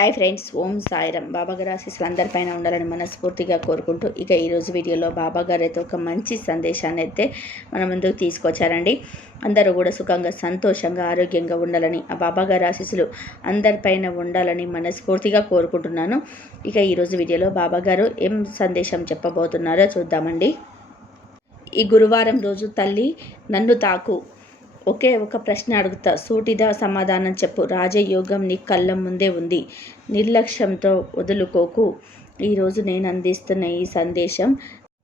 Hi friends, ఓం సాయిరామ్. బాబాగారి ఆశీస్సులు అందరిపైన ఉండాలని మనస్ఫూర్తిగా కోరుకుంటూ ఇక ఈరోజు వీడియోలో బాబాగారు అయితే ఒక మంచి సందేశాన్ని అయితే మన ముందుకు తీసుకొచ్చారండి. అందరూ కూడా సుఖంగా, సంతోషంగా, ఆరోగ్యంగా ఉండాలని, ఆ బాబాగారి ఆశీస్సులు అందరిపైన ఉండాలని మనస్ఫూర్తిగా కోరుకుంటున్నాను. ఇక ఈరోజు వీడియోలో బాబాగారు ఏం సందేశం చెప్పబోతున్నారో చూద్దామండి. ఈ గురువారం రోజు తల్లి నన్ను తాకు, ఒకే ఒక ప్రశ్న అడుగుతా, సూటిగా సమాధానం చెప్పు. రాజయోగం నీ కళ్ళ ముందే ఉంది, నిర్లక్ష్యంతో వదులుకోకు. ఈరోజు నేను అందిస్తున్న ఈ సందేశం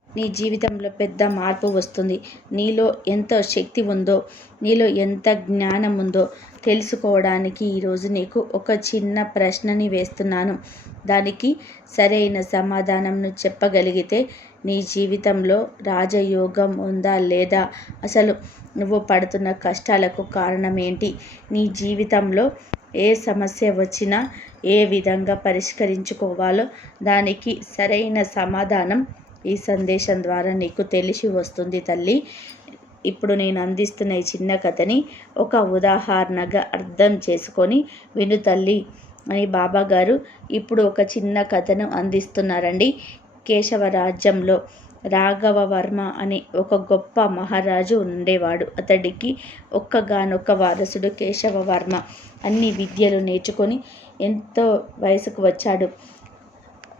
నీ జీవితంలో పెద్ద మార్పు వస్తుంది. నీలో ఎంత శక్తి ఉందో, నీలో ఎంత జ్ఞానం ఉందో తెలుసుకోవడానికి ఈరోజు నీకు ఒక చిన్న ప్రశ్నని వేస్తున్నాను. దానికి సరైన సమాధానంను చెప్పగలిగితే నీ జీవితంలో రాజయోగం ఉందా లేదా, అసలు నువ్వు పడుతున్న కష్టాలకు కారణం ఏంటి, నీ జీవితంలో ఏ సమస్య వచ్చినా ఏ విధంగా పరిష్కరించుకోవాలో దానికి సరైన సమాధానం ఈ సందేశం ద్వారా నీకు తెలిసి వస్తుంది తల్లి. ఇప్పుడు నేను అందిస్తున్న ఈ చిన్న కథని ఒక ఉదాహరణగా అర్థం చేసుకొని విను తల్లి అని బాబాగారు ఇప్పుడు ఒక చిన్న కథను అందిస్తున్నారండి. కేశవ రాజ్యంలో రాఘవవర్మ అనే ఒక గొప్ప మహారాజు ఉండేవాడు. అతడికి ఒక్కగానొక్క వారసుడు కేశవవర్మ. అన్ని విద్యలు నేర్చుకొని ఎంతో వయసుకు వచ్చాడు.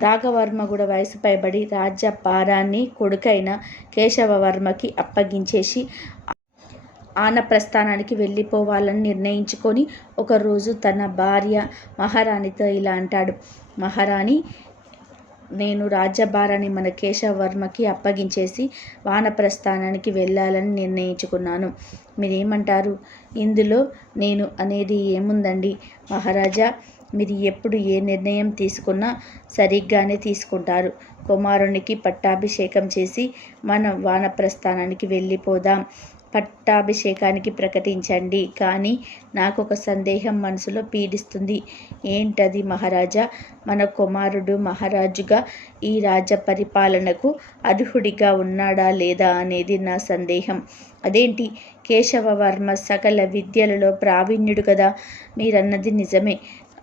రాఘవర్మ కూడా వయసు పైబడి రాజ్య భారాన్ని కొడుకైన కేశవవర్మకి అప్పగించేసి ఆనప్రస్థానానికి వెళ్ళిపోవాలని నిర్ణయించుకొని ఒకరోజు తన భార్య మహారాణితో ఇలా అంటాడు. మహారాణి, నేను రాజ్యభారాన్ని మన కేశవవర్మకి అప్పగించేసి వానప్రస్థానానికి వెళ్ళాలని నిర్ణయించుకున్నాను. మీరేమంటారు? ఇందులో నేను అనేది ఏముందండి మహారాజా, మీరు ఎప్పుడు ఏ నిర్ణయం తీసుకున్నా సరిగ్గానే తీసుకుంటారు. కుమారునికి పట్టాభిషేకం చేసి మనం వానప్రస్థానానికి వెళ్ళిపోదాం. పట్టాభిషేకానికి ప్రకటించండి. కానీ నాకు ఒక సందేహం మనసులో పీడిస్తుంది. ఏంటది మహారాజా? మన కుమారుడు మహారాజుగా ఈ రాజ్య పరిపాలనకు అర్హుడిగా ఉన్నాడా లేదా అనేది నా సందేహం. అదేంటి, కేశవవర్మ సకల విద్యలలో ప్రావీణ్యుడు కదా. మీరన్నది నిజమే,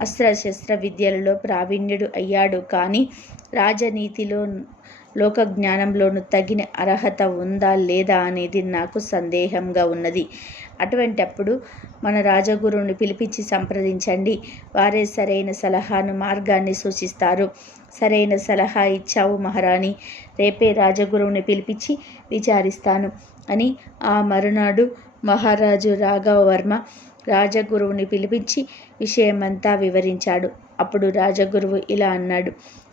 అస్త్రశస్త్ర విద్యలలో ప్రావీణ్యుడు అయ్యాడు. కానీ రాజనీతిలో, లోక జ్ఞానంలోనూ తగిన అర్హత ఉందా లేదా అనేది నాకు సందేహంగా ఉన్నది. అటువంటప్పుడు మన రాజగురువుని పిలిపించి సంప్రదించండి. వారే సరైన సలహాను, మార్గాన్ని సూచిస్తారు. సరైన సలహా ఇచ్చావు మహారాణి. రేపే రాజగురువుని పిలిపించి విచారిస్తాను అని ఆ మరునాడు మహారాజు రాఘవవర్మ రాజగురువుని పిలిపించి విషయమంతా వివరించాడు. అప్పుడు రాజగురువు ఇలా అన్నాడు.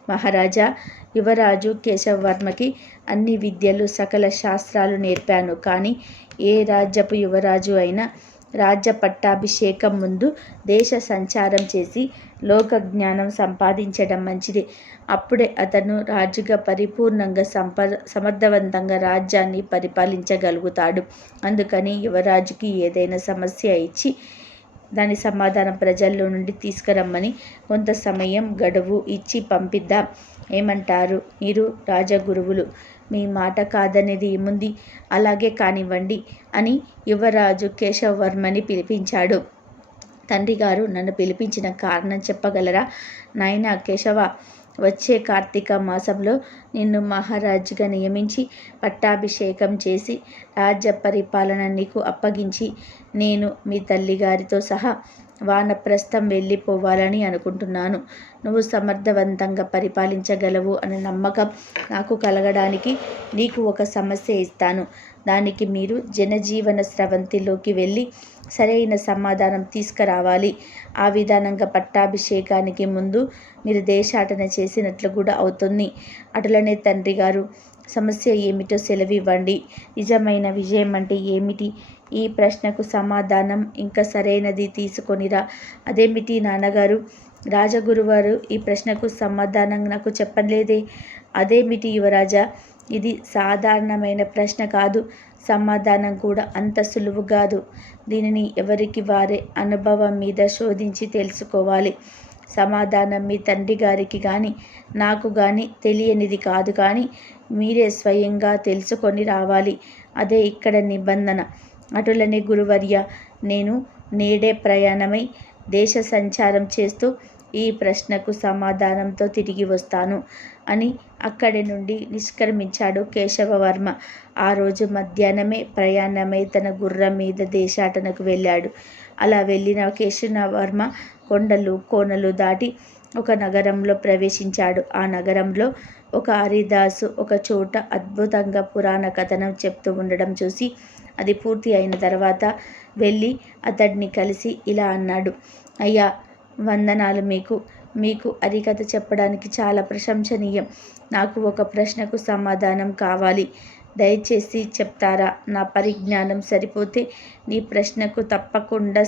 మహారాజా, యువరాజు కేశవవర్మకి అన్ని విద్యలు, సకల శాస్త్రాలు నేర్పాను. కానీ ఏ రాజ్యపు యువరాజు అయినా రాజ్య పట్టాభిషేకం ముందు దేశ సంచారం చేసి లోక జ్ఞానం సంపాదించడం మంచిది. అప్పుడే అతను రాజుగా పరిపూర్ణంగా సమర్థవంతంగా రాజ్యాన్ని పరిపాలించగలుగుతాడు. అందుకని యువరాజుకి ఏదైనా సమస్య ఇచ్చి దాని సమాధానం ప్రజల్లో నుండి తీసుకురమ్మని కొంత సమయం గడువు ఇచ్చి పంపిద్దాం. ఏమంటారు మీరు రాజగురువులు? మీ మాట కాదనేది ఏముంది, అలాగే కానివ్వండి అని యువరాజు కేశవవర్మని పిలిపించాడు. తండ్రి గారు, నన్ను పిలిపించిన కారణం చెప్పగలరా? నాయనా కేశవ, వచ్చే కార్తీక మాసంలో నిన్ను మహారాజుగా నియమించి పట్టాభిషేకం చేసి రాజ్య పరిపాలన నీకు అప్పగించి నేను మీ తల్లిగారితో సహా వానప్రస్థం వెళ్ళిపోవాలని అనుకుంటున్నాను. నువ్వు సమర్థవంతంగా పరిపాలించగలవు అనే నమ్మకం నాకు కలగడానికి నీకు ఒక సమస్య ఇస్తాను. దానికి మీరు జనజీవన స్రవంతిలోకి వెళ్ళి సరైన సమాధానం తీసుకురావాలి. ఆ విధానంగా పట్టాభిషేకానికి ముందు మీరు దేశాటన చేసినట్లు కూడా అవుతుంది. అటులనే తండ్రి గారు, సమస్య ఏమిటో సెలవివ్వండి. నిజమైన విజయం అంటే ఏమిటి? ఈ ప్రశ్నకు సమాధానం ఇంకా సరైనది తీసుకొనిరా. అదేమిటి నాన్నగారు? రాజగురువారు ఈ ప్రశ్నకు సమాధానం నాకు చెప్పలేదే. అదేమిటి యువరాజా? ఇది సాధారణమైన ప్రశ్న కాదు. సమాధానం కూడా అంత సులువు కాదు. దీనిని ఎవరికి వారే అనుభవం మీద శోధించి తెలుసుకోవాలి. సమాధానం మీ తండ్రి గారికి కానీ నాకు కానీ తెలియనిది కాదు. కానీ మీరే స్వయంగా తెలుసుకొని రావాలి. అదే ఇక్కడ నిబంధన. అటులనే గురువర్య, నేను నేడే ప్రయాణమై దేశ సంచారం చేస్తూ ఈ ప్రశ్నకు సమాధానంతో తిరిగి వస్తాను అని అక్కడి నుండి నిష్క్రమించాడు కేశవవర్మ. ఆ రోజు మధ్యాహ్నమే ప్రయాణమై తన గుర్రం మీద దేశాటనకు వెళ్ళాడు. అలా వెళ్ళిన కేశవవర్మ కొండలు కోనలు దాటి ఒక నగరంలో ప్రవేశించాడు. ఆ నగరంలో ఒక హరిదాసు ఒక చోట అద్భుతంగా పురాణ కథనం చెప్తూ ఉండడం చూసి అది పూర్తి అయిన తర్వాత వెళ్ళి అతడిని కలిసి ఇలా అన్నాడు, అయ్యా, వందనాలు మీకు హరికథ చెప్పడానికి చాలా ప్రశంసనీయం. నాకు ఒక ప్రశ్నకు సమాధానం కావాలి. దయచేసి చెప్తారా? నా పరిజ్ఞానం సరిపోతే నీ ప్రశ్నకు తప్పకుండా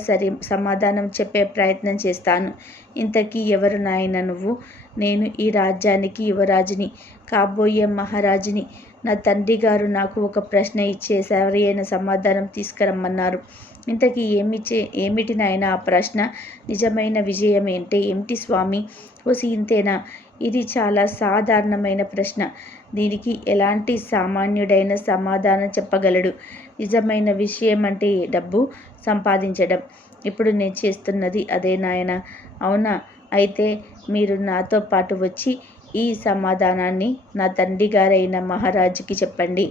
సమాధానం చెప్పే ప్రయత్నం చేస్తాను. ఇంతకీ ఎవరు నాయన నువ్వు? నేను ఈ రాజ్యానికి యువరాజుని, కాబోయే మహారాజుని. నా తండ్రి గారు నాకు ఒక ప్రశ్న ఇచ్చే సరి అయిన సమాధానం తీసుకురమ్మన్నారు. ఇంతకీ ఏమిటి నాయన ఆ ప్రశ్న? నిజమైన విజయం ఏమిటి స్వామి? ఓసి ఇంతేనా? ఇది చాలా సాధారణమైన ప్రశ్న. దీనికి ఎలాంటి సామాన్యుడైన సమాధానం చెప్పగలడు. నిజమైన విషయం అంటే డబ్బు సంపాదించడం. ఇప్పుడు నేను చేస్తున్నది అదే నాయన. అవునా? అయితే మీరు నాతో పాటు వచ్చి ఈ సమాధానాన్ని నా తండ్రి గారైన మహారాజుకి చెప్పండి.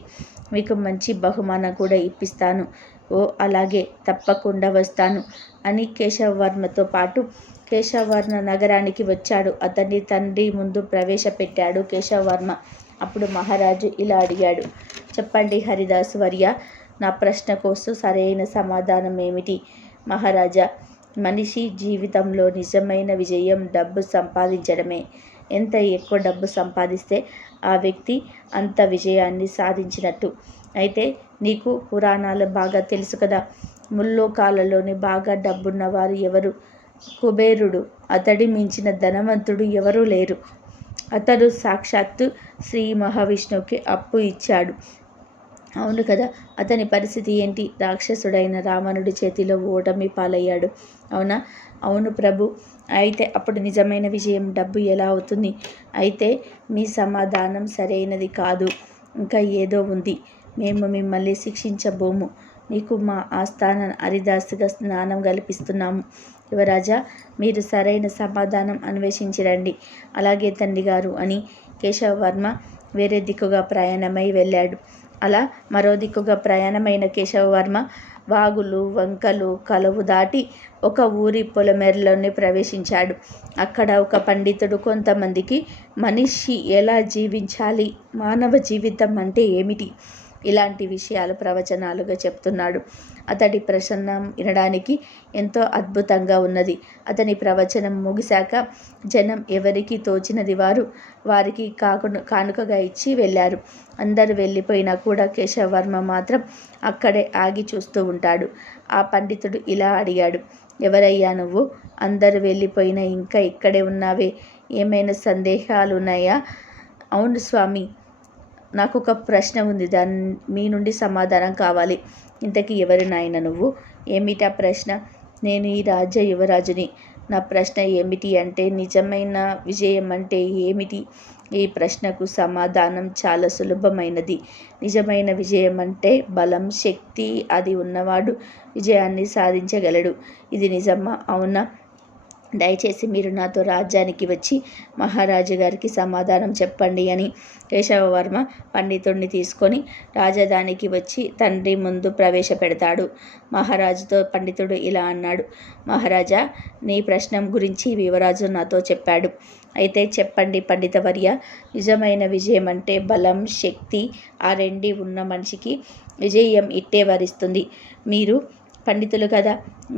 మీకు మంచి బహుమానం కూడా ఇప్పిస్తాను. ఓ అలాగే, తప్పకుండా వస్తాను అని కేశవవర్మతో పాటు కేశవవర్మ నగరానికి వచ్చాడు. అతన్ని తండ్రి ముందు ప్రవేశపెట్టాడు కేశవవర్మ. అప్పుడు మహారాజు ఇలా అడిగాడు, చెప్పండి హరిదాసు వర్య, నా ప్రశ్న కోసం సరైన సమాధానం ఏమిటి? మహారాజా, మనిషి జీవితంలో నిజమైన విజయం డబ్బు సంపాదించడమే. ఎంత ఎక్కువ డబ్బు సంపాదిస్తే ఆ వ్యక్తి అంత విజయాన్ని సాధించినట్టు. అయితే నీకు పురాణాలు బాగా తెలుసు కదా. ముల్లోకాలలోని బాగా డబ్బున్నవారు ఎవరు? కుబేరుడు. అతడి మించిన ధనవంతుడు ఎవరూ లేరు. అతడు సాక్షాత్తు శ్రీ మహావిష్ణువుకి అప్పు ఇచ్చాడు. అవును కదా. అతని పరిస్థితి ఏంటి? రాక్షసుడైన రావణుడి చేతిలో ఓటమి పాలయ్యాడు. అవునా? అవును ప్రభు. అయితే అప్పుడు నిజమైన విజయం డబ్బు ఎలా అవుతుంది? అయితే మీ సమాధానం సరైనది కాదు. ఇంకా ఏదో ఉంది. మేము మిమ్మల్ని శిక్షించబోము. మీకు మా ఆస్థాన హరిదాసుగా స్నానం కల్పిస్తున్నాము. యువరాజా, మీరు సరైన సమాధానం అన్వేషించిరండి. అలాగే తండ్రి గారు అని కేశవవర్మ వేరే దిక్కుగా ప్రయాణమై వెళ్ళాడు. అలా మరో దిక్కుగా ప్రయాణమైన కేశవవర్మ వాగులు వంకలు కలువు దాటి ఒక ఊరి పొలమేరలోనే ప్రవేశించాడు. అక్కడ ఒక పండితుడు కొంతమందికి మనిషి ఎలా జీవించాలి, మానవ జీవితం అంటే ఏమిటి, ఇలాంటి విషయాలు ప్రవచనాలుగా చెప్తున్నాడు. అతడి ప్రసన్నం వినడానికి ఎంతో అద్భుతంగా ఉన్నది. అతని ప్రవచనం ముగిశాక జనం ఎవరికి తోచినది వారికి కానుకగా ఇచ్చి వెళ్ళారు. అందరూ వెళ్ళిపోయినా కూడా కేశవవర్మ మాత్రం అక్కడే ఆగి చూస్తూ ఉంటాడు. ఆ పండితుడు ఇలా అడిగాడు, ఎవరయ్యా నువ్వు? అందరూ వెళ్ళిపోయినా ఇంకా ఇక్కడే ఉన్నావే? ఏమైనా సందేహాలు ఉన్నాయా? అవును స్వామి, నాకు ఒక ప్రశ్న ఉంది. మీ నుండి సమాధానం కావాలి. ఇంతకీ ఎవరు నాయన నువ్వు? ఏమిటా ప్రశ్న? నేను ఈ రాజ్య యువరాజుని. నా ప్రశ్న ఏమిటి అంటే నిజమైన విజయం అంటే ఏమిటి? ఈ ప్రశ్నకు సమాధానం చాలా సులభమైనది. నిజమైన విజయం అంటే బలం, శక్తి అది ఉన్నవాడు విజయాన్ని సాధించగలడు. ఇది నిజమా? అవునా? దయచేసి మీరు నాతో రాజ్యానికి వచ్చి మహారాజు గారికి సమాధానం చెప్పండి అని కేశవవర్మ పండితుడిని తీసుకొని రాజధానికి వచ్చి తండ్రి ముందు ప్రవేశపెడతాడు. మహారాజుతో పండితుడు ఇలా అన్నాడు, మహారాజా, నీ ప్రశ్న గురించి యువరాజు నాతో చెప్పాడు. అయితే చెప్పండి పండితవర్య, నిజమైన విజయం అంటే బలం, శక్తి ఆ రెండి ఉన్న మనిషికి విజయం ఇట్టే వరిస్తుంది. మీరు పండితులు కదా,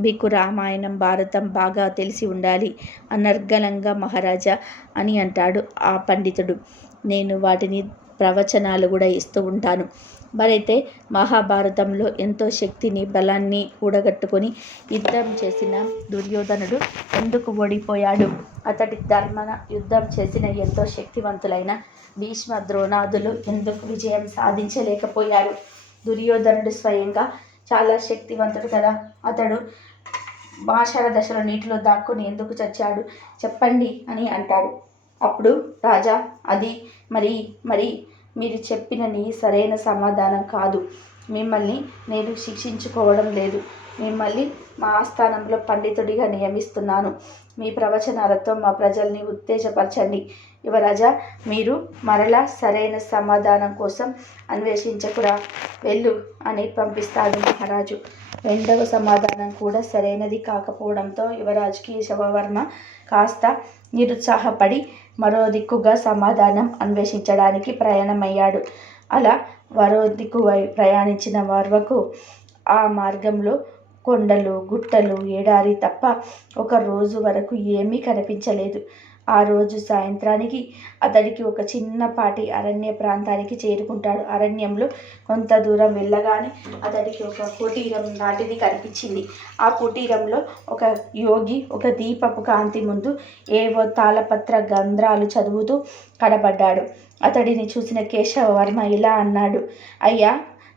మీకు రామాయణం భారతం బాగా తెలిసి ఉండాలి అనర్గళంగా మహారాజా అని అంటాడు ఆ పండితుడు. నేను వాటిని ప్రవచనాలు కూడా ఇస్తూ ఉంటాను. మరైతే మహాభారతంలో ఎంతో శక్తిని బలాన్ని కూడగట్టుకొని యుద్ధం చేసిన దుర్యోధనుడు ఎందుకు ఓడిపోయాడు? అతడి ధర్మన యుద్ధం చేసిన ఎంతో శక్తివంతులైన భీష్మ ద్రోణాదులు ఎందుకు విజయం సాధించలేకపోయారు? దుర్యోధనుడు స్వయంగా చాలా శక్తివంతుడు కదా. అతడు మాషాఢ దశలో నీటిలో దాక్కుని ఎందుకు చచ్చాడు చెప్పండి అని అంటాడు. అప్పుడు రాజా, అది మరి మీరు చెప్పినని సరైన సమాధానం కాదు. మిమ్మల్ని నేను శిక్షించుకోవడం లేదు. మిమ్మల్ని మా ఆస్థానంలో పండితుడిగా నియమిస్తున్నాను. మీ ప్రవచనాలతో మా ప్రజల్ని ఉత్తేజపరచండి. యువరాజా, మీరు మరలా సరైన సమాధానం కోసం అన్వేషించకురా, వెళ్ళు అని పంపిస్తాడు మహారాజు. రెండవ సమాధానం కూడా సరైనది కాకపోవడంతో యువరాజు కేశవవర్మ కాస్త నిరుత్సాహపడి మరో దిక్కుగా సమాధానం అన్వేషించడానికి ప్రయాణమయ్యాడు. అలా మరో దిక్కు ప్రయాణించిన వర్వకు ఆ మార్గంలో కొండలు, గుట్టలు, ఎడారి తప్ప ఒక రోజు వరకు ఏమీ కనిపించలేదు. ఆ రోజు సాయంత్రానికి అతడికి ఒక చిన్నపాటి అరణ్య ప్రాంతానికి చేరుకుంటాడు. అరణ్యంలో కొంత దూరం వెళ్ళగానే అతడికి ఒక కుటీరం లాంటిది కనిపించింది. ఆ కుటీరంలో ఒక యోగి ఒక దీపపు కాంతి ముందు ఏవో తాళపత్ర గ్రంథాలు చదువుతూ కనబడ్డాడు. అతడిని చూసిన కేశవవర్మ ఇలా అన్నాడు: అయ్యా,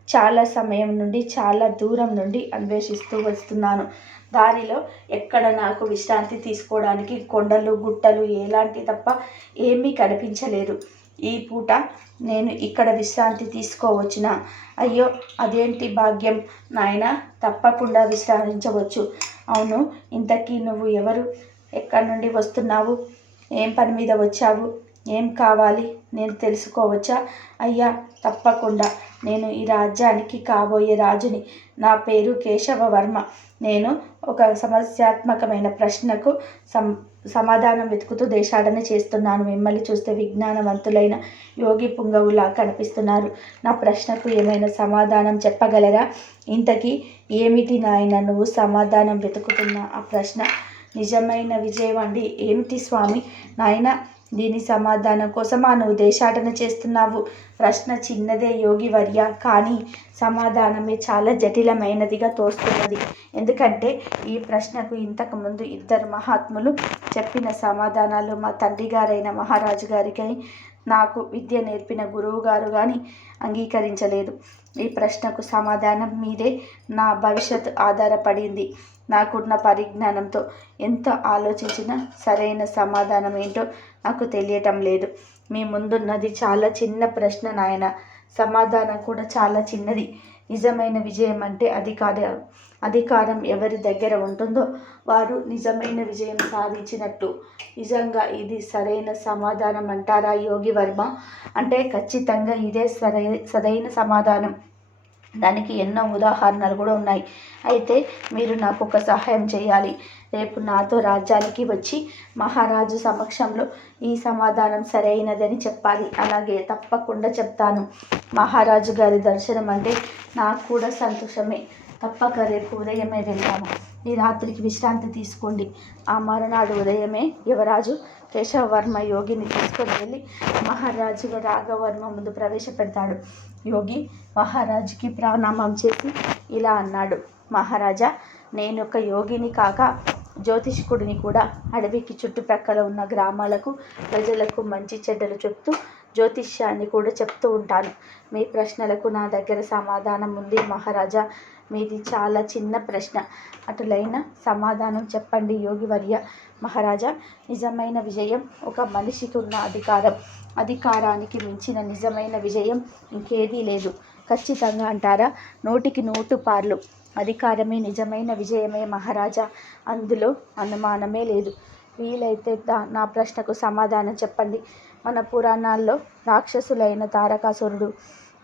చాలా సమయం నుండి చాలా దూరం నుండి అన్వేషిస్తూ వస్తున్నాను. దారిలో ఎక్కడ నాకు విశ్రాంతి తీసుకోవడానికి కొండలు, గుట్టలు ఎలాంటి తప్ప ఏమీ కనిపించలేదు. ఈ పూట నేను ఇక్కడ విశ్రాంతి తీసుకోవచ్చునా? అయ్యో, అదేంటి భాగ్యం నాయనా, తప్పకుండా విశ్రమించవచ్చు. అవును, ఇంతకీ నువ్వు ఎవరు? ఎక్కడి నుండి వస్తున్నావు? ఏం పని మీద వచ్చావు? ఏం కావాలి? నేను తెలుసుకోవచ్చా? అయ్యా, తప్పకుండా. నేను ఈ రాజ్యానికి కాబోయే రాజుని. నా పేరు కేశవవర్మ. నేను ఒక సమస్యాత్మకమైన ప్రశ్నకు సమాధానం వెతుకుతూ దేశాటన చేస్తున్నాను. మిమ్మల్ని చూస్తే విజ్ఞానవంతులైన యోగి పుంగవులా కనిపిస్తున్నారు. నా ప్రశ్నకు ఏమైనా సమాధానం చెప్పగలరా? ఇంతకీ ఏమిటి నాయన నువ్వు సమాధానం వెతుకుతున్న ఆ ప్రశ్న? నిజమైన విజయం అండి. ఏమిటి స్వామి? నాయన, దీని సమాధానం కోసమా నువ్వు దేశాటన చేస్తున్నావు? ప్రశ్న చిన్నదే యోగివర్య, కానీ సమాధానమే చాలా జటిలమైనదిగా తోస్తున్నది. ఎందుకంటే ఈ ప్రశ్నకు ఇంతకుముందు ఇద్దరు మహాత్ములు చెప్పిన సమాధానాలు మా తండ్రి గారైన మహారాజు గారికి నాకు విద్య నేర్పిన గురువు గారు కానీ అంగీకరించలేదు. ఈ ప్రశ్నకు సమాధానం మీదే నా భవిష్యత్తు ఆధారపడింది. నాకున్న పరిజ్ఞానంతో ఎంత ఆలోచించినా సరైన సమాధానం ఏంటో నాకు తెలియటం లేదు. మీ ముందున్నది చాలా చిన్న ప్రశ్న నాయన. సమాధానం కూడా చాలా చిన్నది. నిజమైన విజయం అంటే అధికారం ఎవరి దగ్గర ఉంటుందో వారు నిజమైన విజయం సాధించినట్టు. నిజంగా ఇది సరైన సమాధానం అంటారా యోగివర్మ? అంటే ఖచ్చితంగా ఇదే సరైన సమాధానం. దానికి ఎన్నో ఉదాహరణలు కూడా ఉన్నాయి. అయితే మీరు నాకు ఒక సహాయం చేయాలి. రేపు నాతో రాజ్యానికి వచ్చి మహారాజు సమక్షంలో ఈ సమాధానం సరైనదని చెప్పాలి. అలాగే, తప్పకుండా చెప్తాను. మహారాజు గారి దర్శనం అంటే నాకు కూడా సంతోషమే. తప్పక రేపు ఉదయమే వెళ్తాను. ఈ రాత్రికి విశ్రాంతి తీసుకోండి. ఆ మరునాడు ఉదయమే యువరాజు కేశవవర్మ యోగిని తీసుకొని వెళ్ళి మహారాజు రాఘవర్మ ముందు ప్రవేశపెడతాడు. యోగి మహారాజుకి ప్రణామం చేసి ఇలా అన్నాడు: మహారాజా, నేను ఒక యోగిని కాక జ్యోతిష్కుడిని కూడా. అడవికి చుట్టుప్రక్కల ఉన్న గ్రామాలకు ప్రజలకు మంచి చెడ్డలు చెప్తూ జ్యోతిష్యాన్ని కూడా చెప్తూ ఉంటాను. మీ ప్రశ్నలకు నా దగ్గర సమాధానం ఉంది మహారాజా. మీది చాలా చిన్న ప్రశ్న. అటులైన సమాధానం చెప్పండి యోగివర్య. మహారాజా, నిజమైన విజయం ఒక మనిషికి ఉన్న అధికారం. అధికారానికి మించిన నిజమైన విజయం ఇంకేదీ లేదు. ఖచ్చితంగా అంటారా? 100కి 100 పార్లు అధికారమే నిజమైన విజయమే మహారాజా. అందులో అనుమానమే లేదు. వీలైతే నా ప్రశ్నకు సమాధానం చెప్పండి. మన పురాణాల్లో రాక్షసులైన తారకాసురుడు,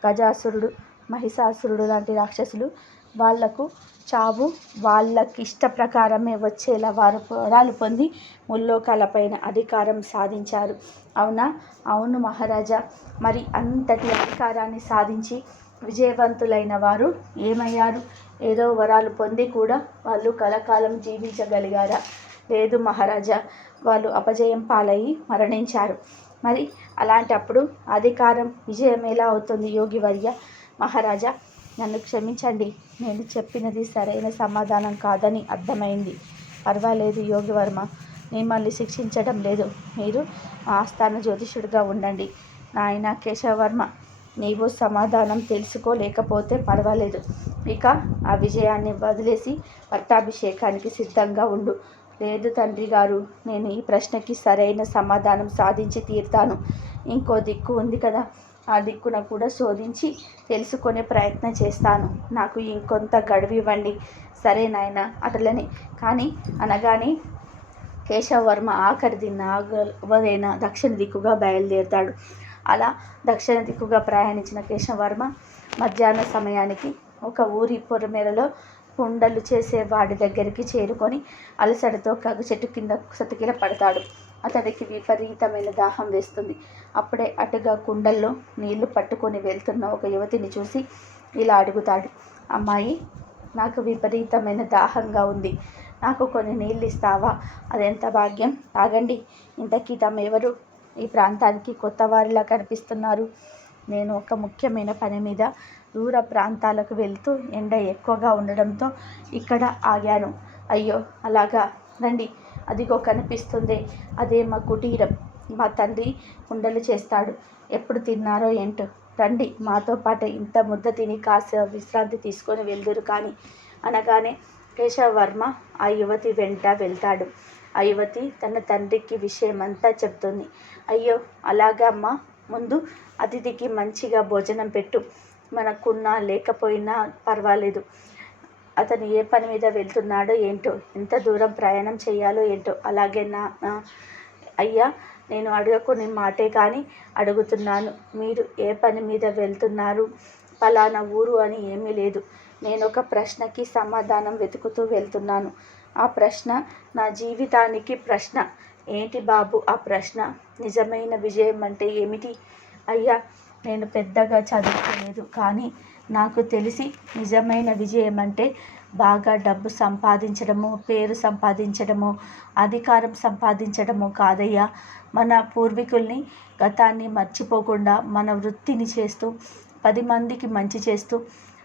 గజాసురుడు, మహిషాసురుడు లాంటి రాక్షసులు వాళ్లకు చావు వాళ్ళకిష్ట ప్రకారమే వచ్చేలా వారు వరాలు పొంది ముల్లోకాలపైన అధికారం సాధించారు. అవునా? అవును మహారాజా. మరి అంతటి అధికారాన్ని సాధించి విజయవంతులైన వారు ఏమయ్యారు? ఏదో వరాలు పొంది కూడా వాళ్ళు కలకాలం జీవించగలిగారా? లేదు మహారాజా, వాళ్ళు అపజయం పాలయ్యి మరణించారు. మరి అలాంటప్పుడు అధికారం విజయం ఎలా అవుతుంది యోగివర్య? మహారాజా, నన్ను క్షమించండి. నేను చెప్పినది సరైన సమాధానం కాదని అర్థమైంది. పర్వాలేదు యోగివర్మ, మిమ్మల్ని శిక్షించడం లేదు. మీరు ఆస్థాన జ్యోతిషుడిగా ఉండండి. నాయన కేశవవర్మ, నీవు సమాధానం తెలుసుకోలేకపోతే పర్వాలేదు. ఇక ఆ విజయాన్ని వదిలేసి పట్టాభిషేకానికి సిద్ధంగా ఉండు. లేదు తండ్రి గారు, నేను ఈ ప్రశ్నకి సరైన సమాధానం సాధించి తీరుతాను. ఇంకో దిక్కు ఉంది కదా, ఆ దిక్కున కూడా శోధించి తెలుసుకునే ప్రయత్నం చేస్తాను. నాకు ఇంకొంత గడువు ఇవ్వండి. సరే నాయన అట్లని కానీ అనగానే కేశవవర్మ ఆఖరిది నాగవదైన దక్షిణ దిక్కుగా బయలుదేరుతాడు. అలా దక్షిణ దిక్కుగా ప్రయాణించిన కేశవవర్మ మధ్యాహ్న సమయానికి ఒక ఊరి పొరమేరలో కుండలు చేసేవాడి దగ్గరికి చేరుకొని అలసటతో కగు చెట్టు కింద సతికిల పడతాడు. అతడికి విపరీతమైన దాహం వేస్తుంది. అప్పుడే అటుగా కుండల్లో నీళ్లు పట్టుకొని వెళ్తున్న ఒక యువతిని చూసి ఇలా అడుగుతాడు. అమ్మాయి, నాకు విపరీతమైన దాహంగా ఉంది. నాకు కొన్ని నీళ్ళు ఇస్తావా? అదెంత భాగ్యం. తాగండి. ఇంతకీ తమెవరు? ఈ ప్రాంతానికి కొత్త వారిలా కనిపిస్తున్నారు. నేను ఒక ముఖ్యమైన పని మీద దూర ప్రాంతాలకు వెళ్తూ ఎండ ఎక్కువగా ఉండడంతో ఇక్కడ ఆగాను. అయ్యో అలాగా, రండి. అదిగో కనిపిస్తుంది, అదే మా కుటీరం. మా తండ్రి కుండలు చేస్తాడు. ఎప్పుడు తిన్నారో ఏంటో. రండి, మాతో పాటు ఇంత ముద్ద తిని కాస్త విశ్రాంతి తీసుకొని వెళ్దురు కానీ అనగానే కేశవవర్మ ఆ యువతి వెంట వెళ్తాడు. ఆ యువతి తన తండ్రికి విషయమంతా చెప్తుంది. అయ్యో అలాగా అమ్మా, ముందు అతిథికి మంచిగా భోజనం పెట్టు. మనకున్నా లేకపోయినా పర్వాలేదు. అతను ఏ పని మీద వెళ్తున్నాడో ఏంటో, ఎంత దూరం ప్రయాణం చేయాలో ఏంటో. అలాగే నా అయ్యా, నేను అడగకునే మాటే కానీ అడుగుతున్నాను. మీరు ఏ పని మీద వెళ్తున్నారు? ఫలానా ఊరు అని ఏమీ లేదు. నేను ఒక ప్రశ్నకి సమాధానం వెతుకుతూ వెళ్తున్నాను. ఆ ప్రశ్న నా జీవితానికి ప్రశ్న. ఏంటి బాబు ఆ ప్రశ్న? నిజమైన విజయం అంటే ఏమిటి? అయ్యా, నేను పెద్దగా చదువుకోలేదు, కానీ నాకు తెలిసి నిజమైన విజయం అంటే బాగా డబ్బు సంపాదించడము, పేరు సంపాదించడము, అధికారం సంపాదించడము కాదయ్యా. మన పూర్వీకుల్ని, గతాన్ని మర్చిపోకుండా మన వృత్తిని చేస్తూ 10 మందికి మంచి చేస్తూ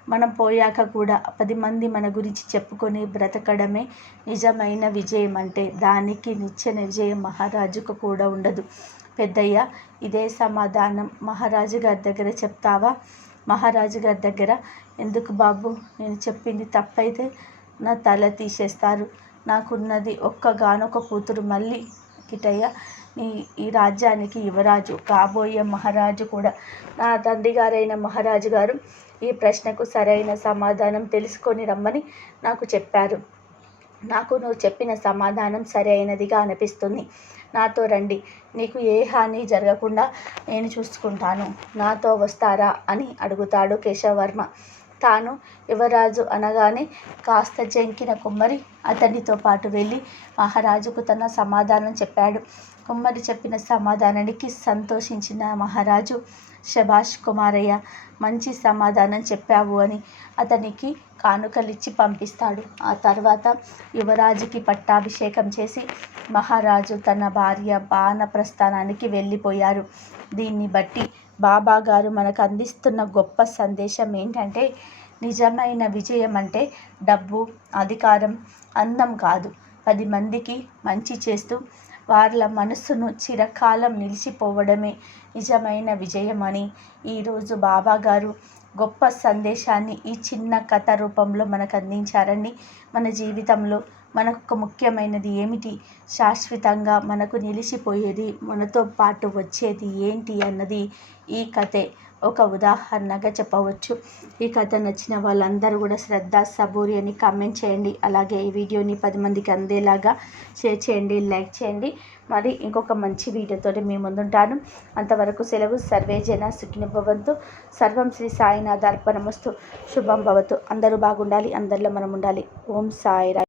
మనం పోయాక కూడా 10 మంది మన గురించి చెప్పుకొని బ్రతకడమే నిజమైన విజయం అంటే. దానికి నిచ్చెన విజయం మహారాజుకు కూడా ఉండదు. పెద్దయ్య, ఇదే సమాధానం మహారాజు గారి దగ్గర చెప్తావా? మహారాజు గారి దగ్గర ఎందుకు బాబు? నేను చెప్పింది తప్పైతే నా తల తీసేస్తారు. నాకున్నది ఒక్కగానొక్క కూతురు మళ్ళీ కిటయ్య ఈ రాజ్యానికి యువరాజు, కాబోయే మహారాజు కూడా. నా తండ్రి గారైన మహారాజు గారు ఈ ప్రశ్నకు సరైన సమాధానం తెలుసుకొని రమ్మని నాకు చెప్పారు. నాకు నువ్వు చెప్పిన సమాధానం సరైనదిగా అనిపిస్తుంది. నాతో రండి. నీకు ఏ హాని జరగకుండా నేను చూసుకుంటాను. నాతో వస్తారా అని అడుగుతాడు కేశవవర్మ. తాను యువరాజు అనగానే కాస్త జంకిన కుమ్మరి అతనితో పాటు వెళ్ళి మహారాజుకు తన సమాధానం చెప్పాడు. కుమ్మరి చెప్పిన సమాధానానికి సంతోషించిన మహారాజు, శభాష్ కుమారయ్య, మంచి సమాధానం చెప్పావు అని అతనికి కానుకలిచ్చి పంపిస్తాడు. ఆ తర్వాత యువరాజుకి పట్టాభిషేకం చేసి మహారాజు తన భార్య బాణప్రస్థానానికి వెళ్ళిపోయారు. దీన్ని బట్టి బాబాగారు మనకు అందిస్తున్న గొప్ప సందేశం ఏంటంటే, నిజమైన విజయం అంటే డబ్బు, అధికారం, అందం కాదు. 10 మందికి మంచి చేస్తూ వాళ్ళ మనస్సును చిరకాలం నిలిచిపోవడమే నిజమైన విజయం అని ఈరోజు బాబాగారు గొప్ప సందేశాన్ని ఈ చిన్న కథ రూపంలో మనకు అందించారండి. మన జీవితంలో మనకు ముఖ్యమైనది ఏమిటి, శాశ్వతంగా మనకు నిలిచిపోయేది, మనతో పాటు వచ్చేది ఏంటి అన్నది ఈ కథే ఒక ఉదాహరణగా చెప్పవచ్చు. ఈ కథ నచ్చిన వాళ్ళందరూ కూడా శ్రద్ధ సబూరి అని కామెంట్ చేయండి. అలాగే ఈ వీడియోని 10 మందికి అందేలాగా షేర్ చేయండి, లైక్ చేయండి. మరి ఇంకొక మంచి వీడియోతో మీ ముందుంటాను. అంతవరకు సెలవు. సర్వే జన సుఖినో భవంతు. సర్వం శ్రీ సాయినాథార్పణమస్తు. శుభం భవతు. అందరూ బాగుండాలి, అందరిలో మనం ఉండాలి. ఓం సాయిరామ్.